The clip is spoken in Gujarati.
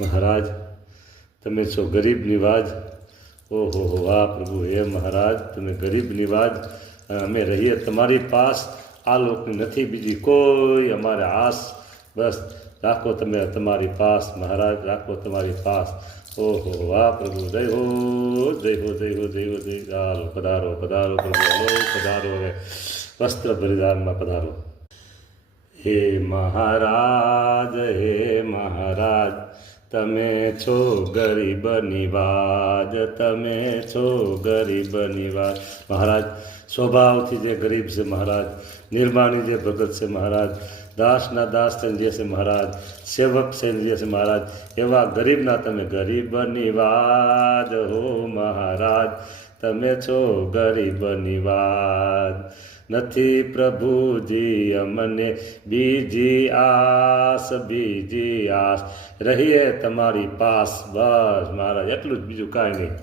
મહારાજ તમે છો ગરીબ નિવાજ. ઓહો હો વાહ પ્રભુ, હે મહારાજ તમે ગરીબ નિવાજ. અમે રહીએ તમારી પાસ, આ લોકની નથી બીજી કોઈ અમારે આસ. બસ રાખો તમે તમારી પાસ મહારાજ, રાખો તમારી પાસ. ઓહો વાહ પ્રભુ, જય હો જય હો જય હો જય હો જય. ચાલો પધારો પધારો પ્રભુ, હલો પધારો. હવે વસ્ત્ર પરિધાનમાં પધારો. હે મહારાજ હે મહારાજ, તમે છો ગરીબ નિવાજ, તમે છો ગરીબ નિવાજ. મહારાજ સ્વભાવથી જે ગરીબ છે મહારાજ, નિર્માણી જે ભગત છે મહારાજ, દાસના દાસ થઈને જે છે મહારાજ, સેવક થઈને જે છે મહારાજ, એવા ગરીબના તમે ગરીબ નિવાજ હો મહારાજ, તમે છો ગરીબ નિવાજ. નથી પ્રભુજી અમને બીજી આસ, બીજી આસ, રહીએ તમારી પાસ. બસ મહારાજ એટલું જ, બીજું કાંઈ નહીં.